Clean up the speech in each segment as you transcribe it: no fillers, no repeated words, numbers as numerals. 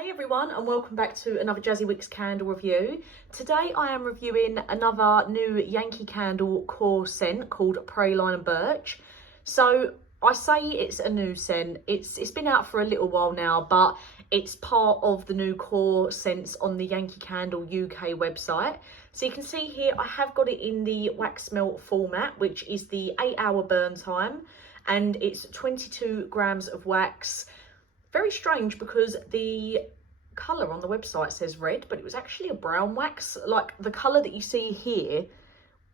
Hey everyone, and welcome back to another Jazzy Wicks candle review. Today I am reviewing another new Yankee Candle core scent called Praline Birch. So I say it's a new scent. It's been out for a little while now, but it's part of the new core scents on the Yankecandle UK website. So you can see here I have got it in the wax melt format, which is the 8-hour burn time, and it's 22 grams of wax. Very strange because the colour on the website says red, but it was actually a brown wax. Like the colour that you see here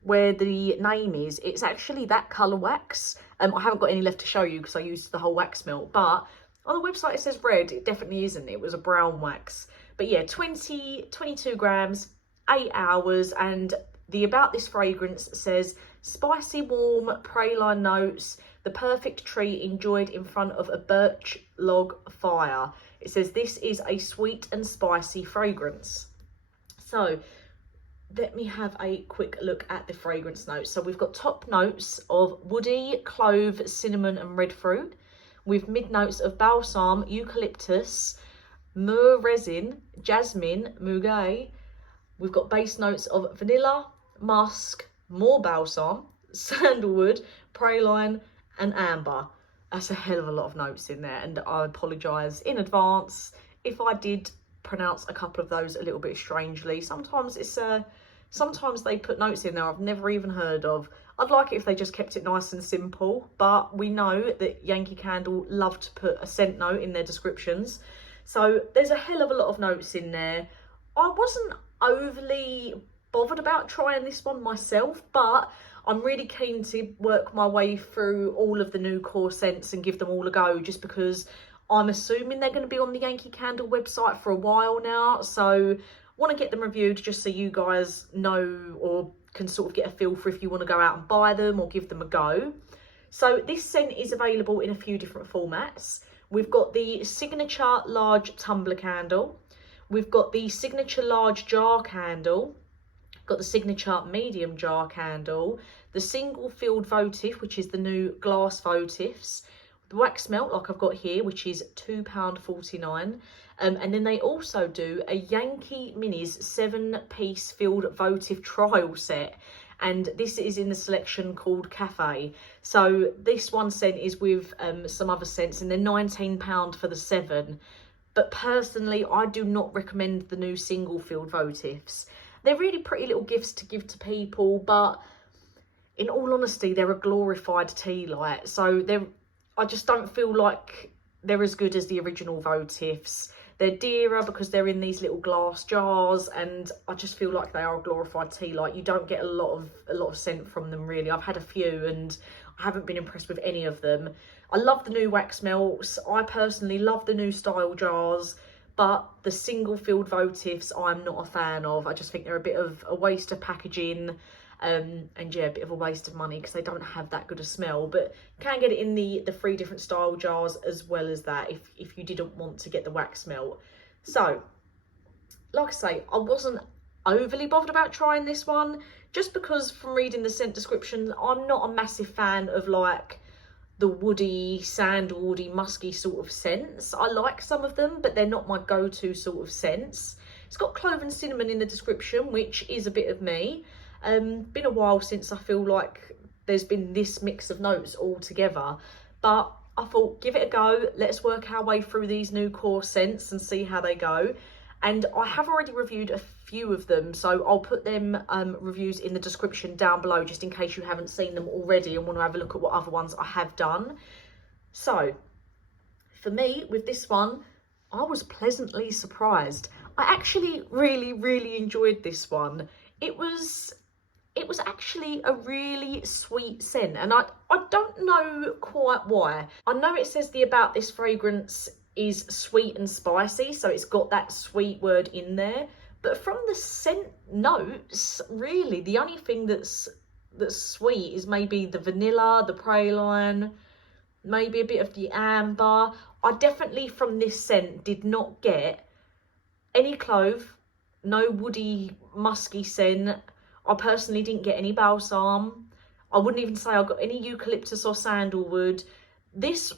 where the name is, it's actually that colour wax. I haven't got any left to show you because I used the whole wax melt, but on the website it says red. It definitely isn't. It was a brown wax. But yeah, 22 grams, 8 hours, and the about this fragrance says spicy, warm, praline notes, the perfect treat enjoyed in front of a birch log fire. It says this is a sweet and spicy fragrance. So let me have a quick look at the fragrance notes. So we've got top notes of woody, clove, cinnamon and red fruit, with mid notes of balsam, eucalyptus, myrrh resin, jasmine, muguet. We've got base notes of vanilla, musk, more balsam, sandalwood, praline and amber. That's a hell of a lot of notes in there, and I apologise in advance if I did pronounce a couple of those a little bit strangely. Sometimes sometimes they put notes in there I've never even heard of. I'd like it if they just kept it nice and simple, but we know that Yankee Candle love to put a scent note in their descriptions. So there's a hell of a lot of notes in there. I wasn't overly bothered about trying this one myself, but I'm really keen to work my way through all of the new core scents and give them all a go, just because I'm assuming they're going to be on the Yankee Candle website for a while now. So want to get them reviewed just so you guys know, or can sort of get a feel for if you want to go out and buy them or give them a go. So this scent is available in a few different formats. We've got the signature large tumbler candle. We've got the signature large jar candle. Got the signature medium jar candle, the single filled votive, which is the new glass votives, the wax melt like I've got here, which is £2.49, and then they also do a Yankee Minis 7-piece filled votive trial set, and this is in the selection called Cafe. So this one scent is with some other scents, and they're £19 for the 7. But personally, I do not recommend the new single filled votives. They're really pretty little gifts to give to people, but in all honesty, they're a glorified tea light. So I just don't feel like they're as good as the original votives. They're dearer because they're in these little glass jars, and I just feel like they are a glorified tea light. You don't get a lot of scent from them, really. I've had a few and I haven't been impressed with any of them. I love the new wax melts. I personally love the new style jars. But the single filled votives I'm not a fan of. I just think they're a bit of a waste of packaging, and yeah, a bit of a waste of money because they don't have that good a smell. But you can get it in the 3 different style jars as well as that if you didn't want to get the wax melt. So like I say, I wasn't overly bothered about trying this one, just because from reading the scent description, I'm not a massive fan of like the woody, sandalwoody, musky sort of scents. I like some of them, but they're not my go-to sort of scents. It's got clove and cinnamon in the description, which is a bit of me. Been a while since I feel like there's been this mix of notes all together, but I thought, give it a go. Let's work our way through these new core scents and see how they go. And I have already reviewed a few of them, so I'll put them reviews in the description down below, just in case you haven't seen them already and want to have a look at what other ones I have done. So for me, with this one, I was pleasantly surprised. I actually really enjoyed this one. It was actually a really sweet scent, and I don't know quite why. I know it says the about this fragrance is sweet and spicy, so it's got that sweet word in there, but from the scent notes, really the only thing that's sweet is maybe the vanilla, the praline, maybe a bit of the amber. I definitely from this scent did not get any clove, no woody musky scent. I personally didn't get any balsam. I wouldn't even say I got any eucalyptus or sandalwood. This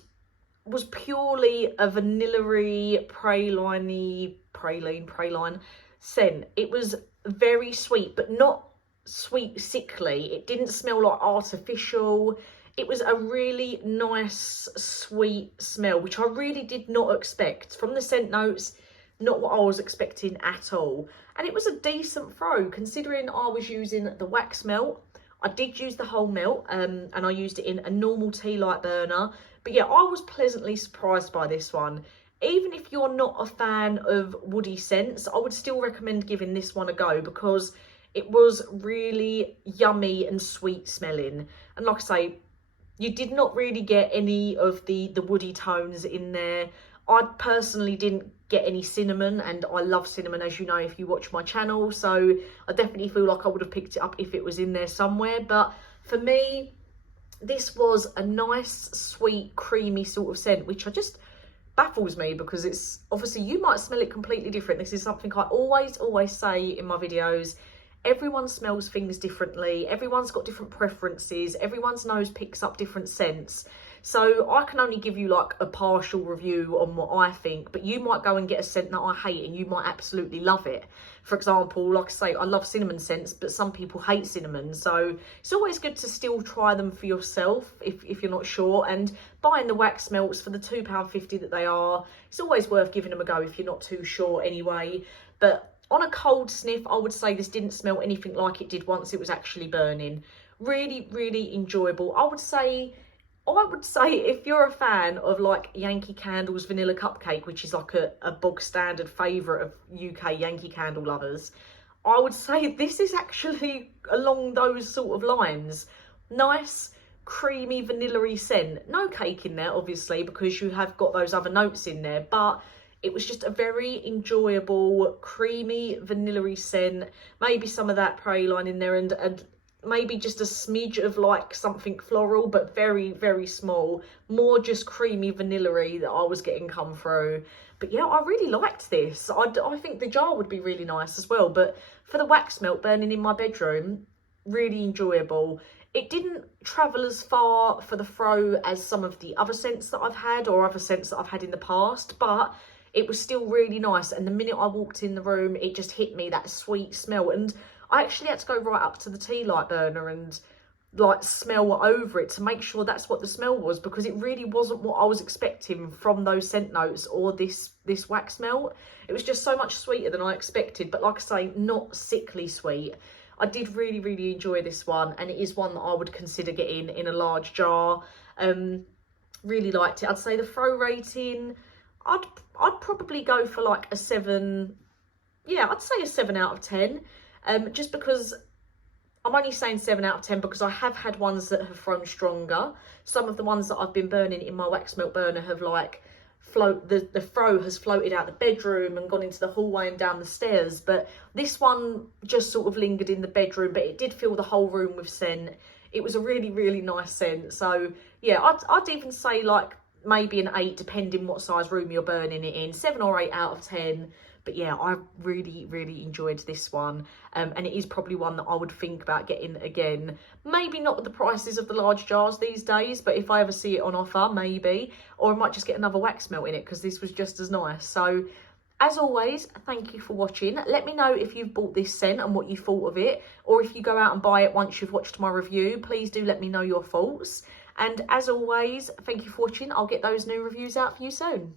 was purely a vanilla-y, praline scent. It was very sweet, but not sweet sickly. It didn't smell like artificial. It was a really nice, sweet smell, which I really did not expect. From the scent notes, not what I was expecting at all. And it was a decent throw, considering I was using the wax melt. I did use the whole melt, and I used it in a normal tea light burner. But yeah, I was pleasantly surprised by this one. Even if you're not a fan of woody scents, I would still recommend giving this one a go, because it was really yummy and sweet smelling. And like I say, you did not really get any of the woody tones in there. I personally didn't get any cinnamon, and I love cinnamon, as you know if you watch my channel, so I definitely feel like I would have picked it up if it was in there somewhere. But for me, this was a nice, sweet, creamy sort of scent, which just baffles me, because it's obviously, you might smell it completely different. This is something I always say in my videos. Everyone smells things differently. Everyone's got different preferences. Everyone's nose picks up different scents. So I can only give you like a partial review on what I think, but you might go and get a scent that I hate and you might absolutely love it. For example, like I say, I love cinnamon scents, but some people hate cinnamon. So it's always good to still try them for yourself if you're not sure. And buying the wax melts for the £2.50 that they are, it's always worth giving them a go if you're not too sure anyway. But on a cold sniff, I would say this didn't smell anything like it did once it was actually burning. Really, really enjoyable. I would say if you're a fan of like Yankeecandle's vanilla cupcake, which is like a bog standard favourite of UK Yankee Candle lovers, I would say this is actually along those sort of lines. Nice, creamy, vanilla-y scent. No cake in there, obviously, because you have got those other notes in there, but it was just a very enjoyable, creamy, vanilla-y scent. Maybe some of that praline in there, and maybe just a smidge of like something floral, but very, very small. More just creamy, vanilla-y that I was getting come through. But yeah, I really liked this. I think the jar would be really nice as well. But for the wax melt burning in my bedroom, really enjoyable. It didn't travel as far for the throw as some of the other scents that I've had, or other scents that I've had in the past, but it was still really nice. And the minute I walked in the room, it just hit me, that sweet smell. And I actually had to go right up to the tea light burner and like smell over it to make sure that's what the smell was, because it really wasn't what I was expecting from those scent notes or this wax melt. It was just so much sweeter than I expected, but like I say, not sickly sweet. I did really, really enjoy this one, and it is one that I would consider getting in a large jar. Really liked it. I'd say the throw rating, I'd probably go for like a 7. Yeah, I'd say a 7 out of 10. Just because I'm only saying 7 out of 10 because I have had ones that have thrown stronger. Some of the ones that I've been burning in my wax melt burner have like the throw has floated out the bedroom and gone into the hallway and down the stairs, but this one just sort of lingered in the bedroom, but it did fill the whole room with scent. It was a really, really nice scent. So yeah, I'd even say like maybe an 8, depending what size room you're burning it in. 7 or 8 out of 10. But yeah, I really, really enjoyed this one. And it is probably one that I would think about getting again. Maybe not with the prices of the large jars these days, but if I ever see it on offer, maybe. Or I might just get another wax melt in it, because this was just as nice. So as always, thank you for watching. Let me know if you've bought this scent and what you thought of it. Or if you go out and buy it once you've watched my review, please do let me know your thoughts. And as always, thank you for watching. I'll get those new reviews out for you soon.